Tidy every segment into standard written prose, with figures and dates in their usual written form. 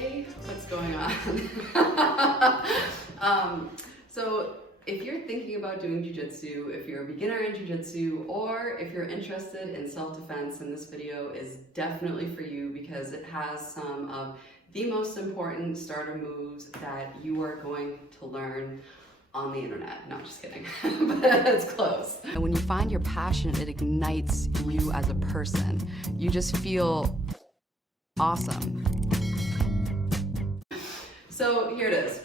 Hey, what's going on? So if you're thinking about doing Jiu-Jitsu, if you're a beginner in Jiu-Jitsu, or if you're interested in self-defense, then this video is definitely for you because it has some of the most important starter moves that you are going to learn on the internet. No, just kidding, but it's close. And when you find your passion, it ignites you as a person. You just feel awesome. So here it is.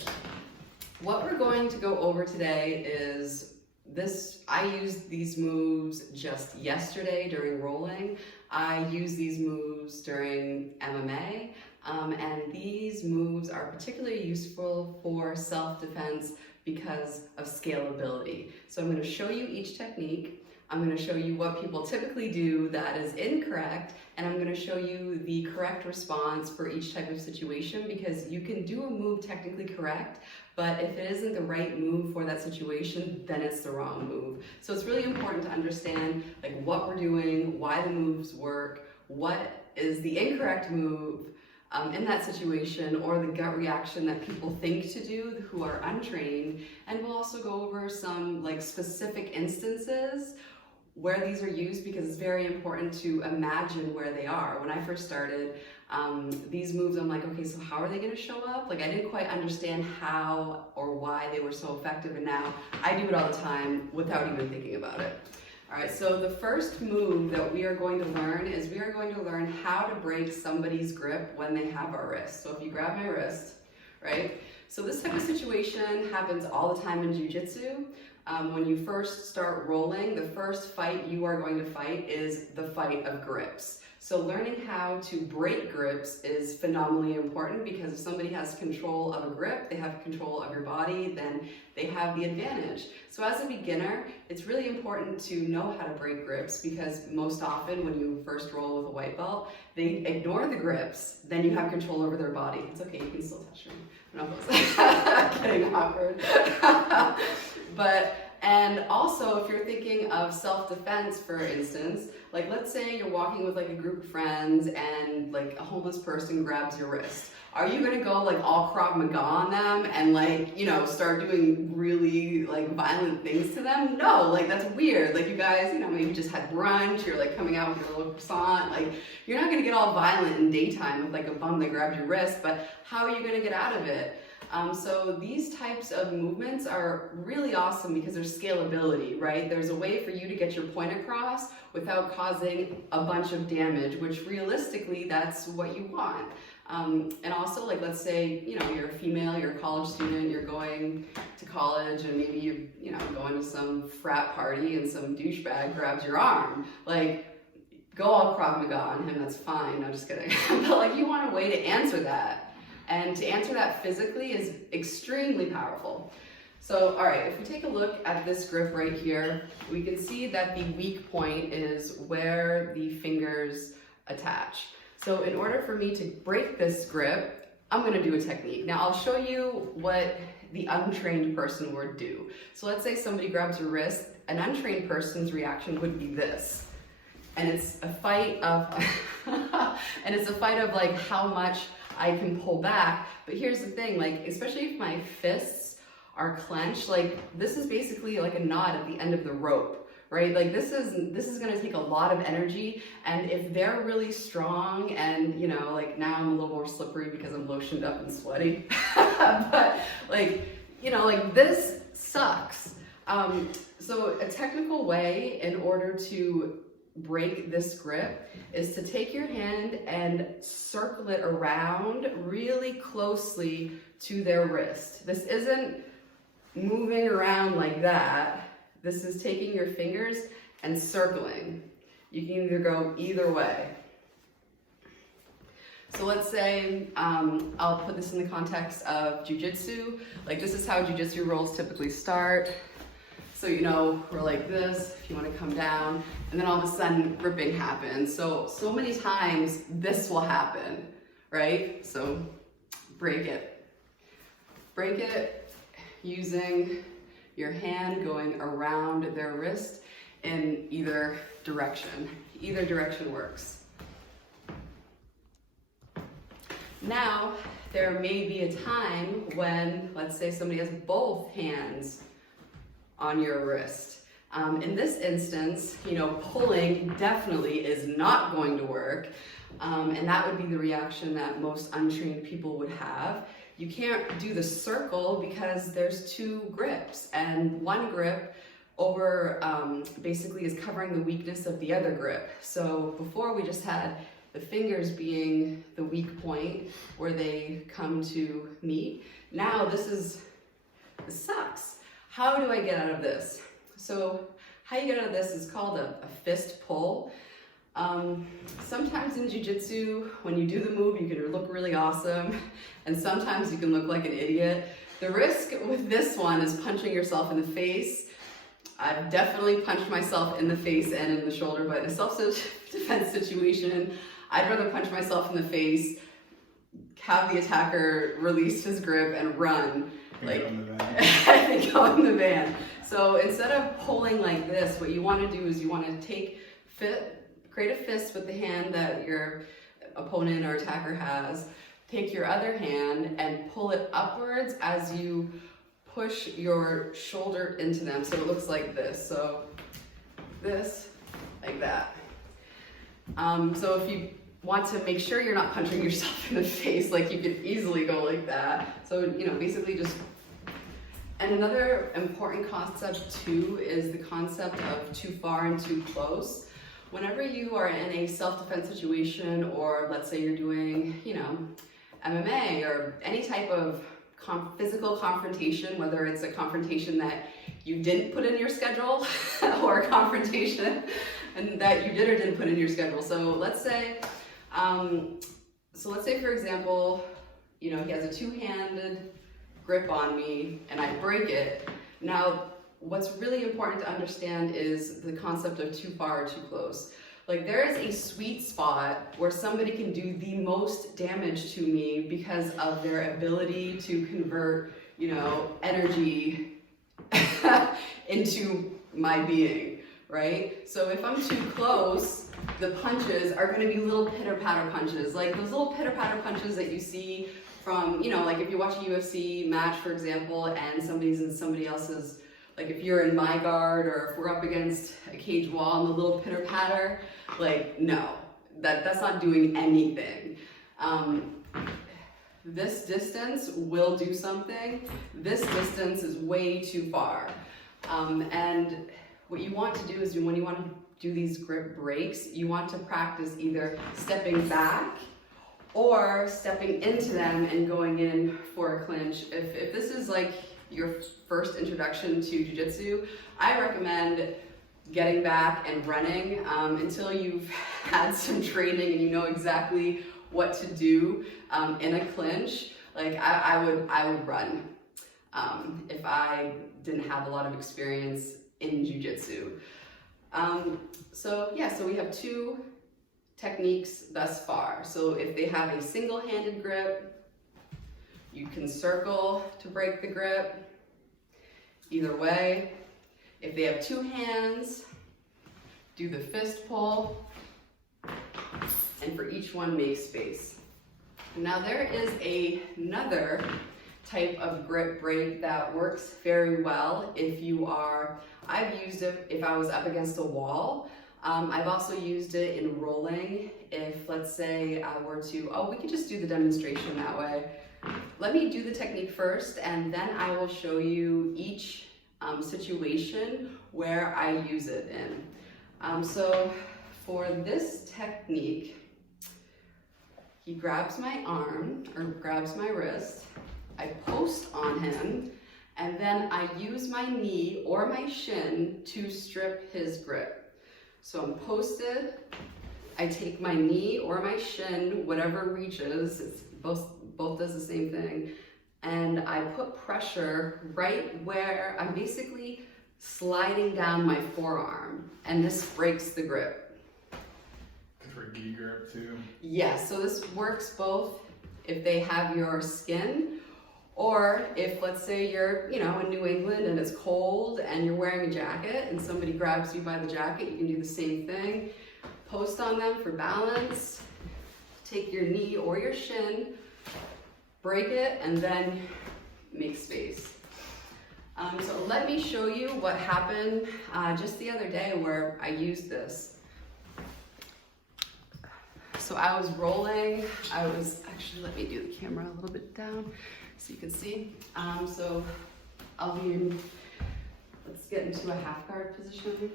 What we're going to go over today is this. I used these moves just yesterday during rolling. I use these moves during MMA, and these moves are particularly useful for self-defense because of scalability. So I'm going to show you each technique. I'm going to show you what people typically do that is incorrect, and I'm going to show you the correct response for each type of situation, because you can do a move technically correct, but if it isn't the right move for that situation, then it's the wrong move. So it's really important to understand like what we're doing, why the moves work, what is the incorrect move in that situation, or the gut reaction that people think to do who are untrained. And we'll also go over some like specific instances where these are used, because it's very important to imagine where they are. When I first started these moves, I'm like, okay, so how are they going to show up? Like, I didn't quite understand how or why they were so effective, and now I do it all the time without even thinking about it. All right, so the first move that we are going to learn is we are going to learn how to break somebody's grip when they have our wrist. So if you grab my wrist, right? So this type of situation happens all the time in Jiu-Jitsu. When you first start rolling, the first fight you are going to fight is the fight of grips. So learning how to break grips is phenomenally important, because if somebody has control of a grip, they have control of your body, then they have the advantage. So as a beginner, it's really important to know how to break grips, because most often when you first roll with a white belt, they ignore the grips, then you have control over their body. It's okay, you can still touch me. I don't know if it's getting awkward. And also, if you're thinking of self-defense, for instance, like let's say you're walking with like a group of friends and like a homeless person grabs your wrist. Are you gonna go like all Krav Maga on them and like, you know, start doing really like violent things to them? No, like that's weird. Like you guys, you know, maybe just had brunch, you're like coming out with your little croissant. Like you're not gonna get all violent in daytime with like a bum that grabbed your wrist, but how are you gonna get out of it? So these types of movements are really awesome because there's scalability, right? There's a way for you to get your point across without causing a bunch of damage, which realistically, that's what you want. And also, like, let's say, you know, you're a female, you're a college student, you're going to college, and maybe you know, going to some frat party and some douchebag grabs your arm. Like, go all Krav Maga on him, that's fine, no, just kidding. But like, you want a way to answer that. And to answer that physically is extremely powerful. So, all right, if we take a look at this grip right here, we can see that the weak point is where the fingers attach. So in order for me to break this grip, I'm gonna do a technique. Now I'll show you what the untrained person would do. So let's say somebody grabs your wrist, an untrained person's reaction would be this. And it's a fight of, like how much I can pull back. But here's the thing, like, especially if my fists are clenched, like this is basically like a knot at the end of the rope, right? Like this is gonna take a lot of energy, and if they're really strong, and you know, like now I'm a little more slippery because I'm lotioned up and sweaty, but like, you know, like this sucks. So a technical way in order to break this grip is to take your hand and circle it around really closely to their wrist. This isn't moving around like that. This is taking your fingers and circling. You can either go either way. So let's say, I'll put this in the context of Jiu-Jitsu. Like this is how Jiu-Jitsu rolls typically start. So, you know, we're like this, if you want to come down, and then all of a sudden ripping happens. So many times this will happen, right? So break it. Break it using your hand going around their wrist in either direction. Either direction works. Now, there may be a time when, let's say somebody has both hands on your wrist. In this instance, pulling definitely is not going to work. And that would be the reaction that most untrained people would have. You can't do the circle because there's two grips, and one grip basically is covering the weakness of the other grip. So before we just had the fingers being the weak point where they come to meet. Now this sucks. How do I get out of this? So how you get out of this is called a fist pull. Sometimes in Jiu-Jitsu, when you do the move, you can look really awesome, and sometimes you can look like an idiot. The risk with this one is punching yourself in the face. I've definitely punched myself in the face and in the shoulder, but in a self-defense situation, I'd rather punch myself in the face, have the attacker release his grip and run. I think go in the van. So instead of pulling like this, what you want to do is you want to create a fist with the hand that your opponent or attacker has. Take your other hand and pull it upwards as you push your shoulder into them. So it looks like this. So this, like that. So if you want to make sure you're not punching yourself in the face, like you could easily go like that. So, basically just, and another important concept too is the concept of too far and too close. Whenever you are in a self-defense situation, or let's say you're doing, MMA or any type of physical confrontation, whether it's a confrontation that you didn't put in your schedule or a confrontation and that you did or didn't put in your schedule. So let's say for example, he has a two-handed grip on me and I break it. Now, what's really important to understand is the concept of too far or too close. Like, there is a sweet spot where somebody can do the most damage to me because of their ability to convert, energy into my being, right? So if I'm too close, the punches are going to be little pitter-patter punches, like those little pitter-patter punches that you see from, like if you watch a UFC match, for example, and somebody's in somebody else's, like if you're in my guard or if we're up against a cage wall and the little pitter-patter, like, no, that's not doing anything. This distance will do something. This distance is way too far. And what you want to do is when you want to do these grip breaks, you want to practice either stepping back or stepping into them and going in for a clinch. If this is like your first introduction to Jiu-Jitsu, I recommend getting back and running until you've had some training and you know exactly what to do in a clinch. Like I would run if I didn't have a lot of experience in Jiu-Jitsu. So we have two techniques thus far. So if they have a single-handed grip, you can circle to break the grip. Either way. If they have two hands, do the fist pull, and for each one, make space. Now there is another type of grip break that works very well I've used it if I was up against a wall. I've also used it in rolling. If, let's say, I were to, we could just do the demonstration that way. Let me do the technique first, and then I will show you each situation where I use it in. So for this technique, he grabs my arm, or grabs my wrist, I post on him, and then I use my knee or my shin to strip his grip. So I'm posted, I take my knee or my shin, whatever reaches, it's both does the same thing, and I put pressure right where I'm basically sliding down my forearm, and this breaks the grip. For gi grip too? Yes, so this works both if they have your skin, or if, let's say, you're in New England and it's cold and you're wearing a jacket and somebody grabs you by the jacket, you can do the same thing. Post on them for balance, take your knee or your shin, break it, and then make space. So let me show you what happened just the other day where I used this. So I was rolling, actually let me do the camera a little bit down so you can see. So I'll be in, let's get into a half guard position.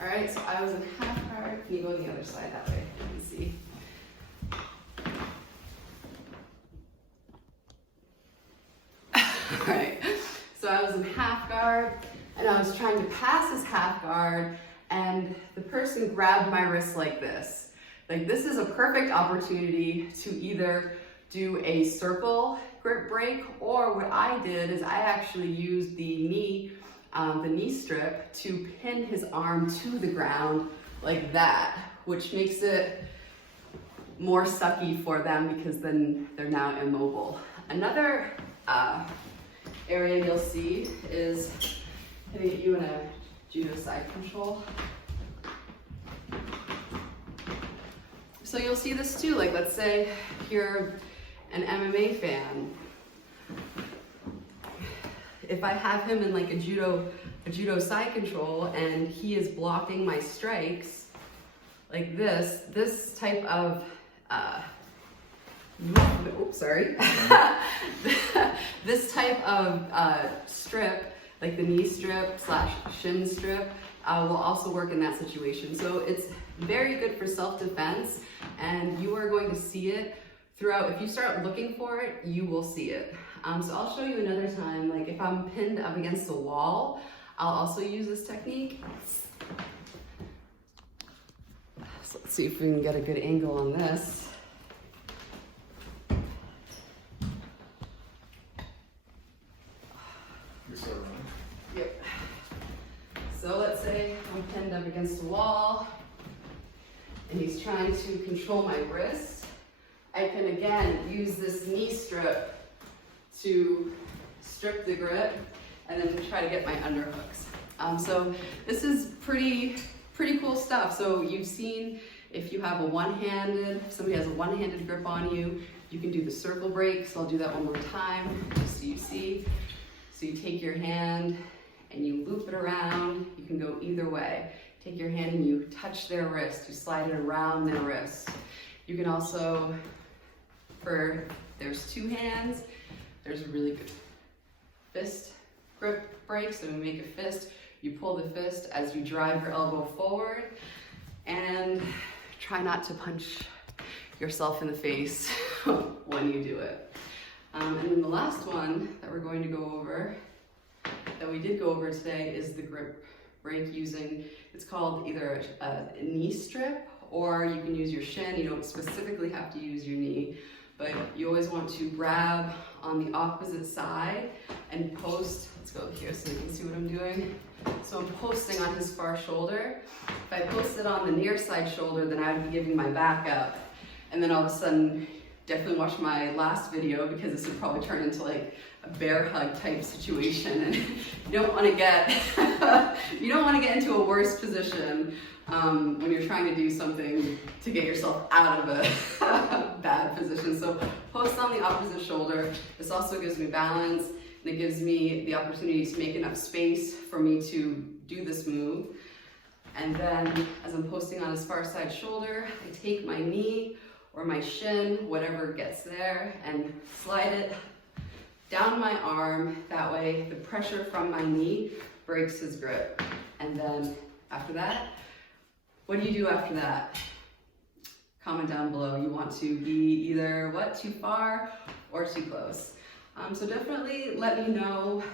All right, so I was in half guard. Can you go to the other side that way? You can see. All right, so I was in half guard and I was trying to pass this half guard, and the person grabbed my wrist like this. Like, this is a perfect opportunity to either do a circle grip break, or what I did is I actually used the knee strip to pin his arm to the ground like that, which makes it more sucky for them because then they're now immobile. Another area you'll see is hitting you in a Judo side control. So you'll see this too, like let's say you're an MMA fan. If I have him in like a judo side control and he is blocking my strikes like this type of oops, sorry. This type of strip, like the knee strip / shin strip, will also work in that situation. So it's very good for self-defense, and you are going to see it throughout. If you start looking for it, you will see it. So I'll show you another time, like if I'm pinned up against the wall, I'll also use this technique. So let's see if we can get a good angle on this. Yep. So let's say I'm pinned up against the wall and he's trying to control my wrist. I can again use this knee strip to strip the grip and then to try to get my underhooks. So this is pretty cool stuff. So you've seen if you have if somebody has a one-handed grip on you, you can do the circle break. So I'll do that one more time just so you see. So you take your hand and you loop it around. You can go either way. Take your hand and you touch their wrist. You slide it around their wrist. You can also, there's two hands, there's a really good fist grip break. So we make a fist. You pull the fist as you drive your elbow forward, and try not to punch yourself in the face when you do it. And then the last one that we're going to go over, that we did go over today, is the grip break using, it's called either a knee strip, or you can use your shin. You don't specifically have to use your knee, but you always want to grab on the opposite side and post. Let's go here so you can see what I'm doing. So I'm posting on his far shoulder. If I posted on the near side shoulder, then I would be giving my back up. And then all of a sudden, definitely watch my last video because this would probably turn into like a bear hug type situation, and you don't want to get into a worse position when you're trying to do something to get yourself out of a bad position. So post on the opposite shoulder. This also gives me balance, and it gives me the opportunity to make enough space for me to do this move. And then as I'm posting on his far side shoulder, I take my knee or my shin, whatever gets there, and slide it down my arm. That way the pressure from my knee breaks his grip. And then after that, what do you do after that? Comment down below. You want to be either too far or too close. So definitely let me know,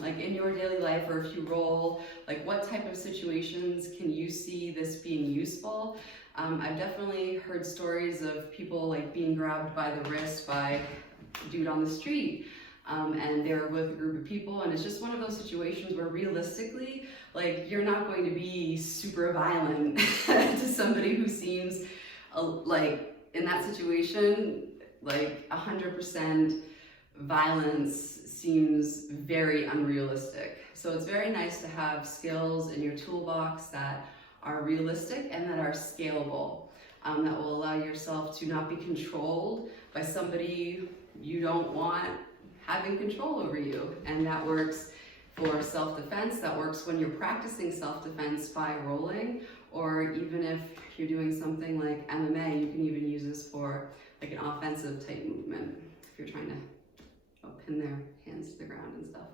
like in your daily life, or if you roll, like what type of situations can you see this being useful? I've definitely heard stories of people like being grabbed by the wrist by a dude on the street, and they're with a group of people, and it's just one of those situations where realistically, like you're not going to be super violent to somebody who seems like in that situation, like 100% violence seems very unrealistic. So it's very nice to have skills in your toolbox that are realistic and that are scalable. that will allow yourself to not be controlled by somebody you don't want having control over you. And that works for self-defense, that works when you're practicing self-defense by rolling, or even if you're doing something like MMA, you can even use this for like an offensive type movement if you're trying to pin their hands to the ground and stuff.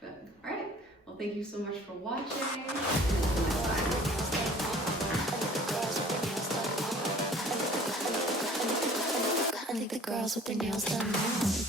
But all right, well, thank you so much for watching. And until next time. I think the girls with their nails done now.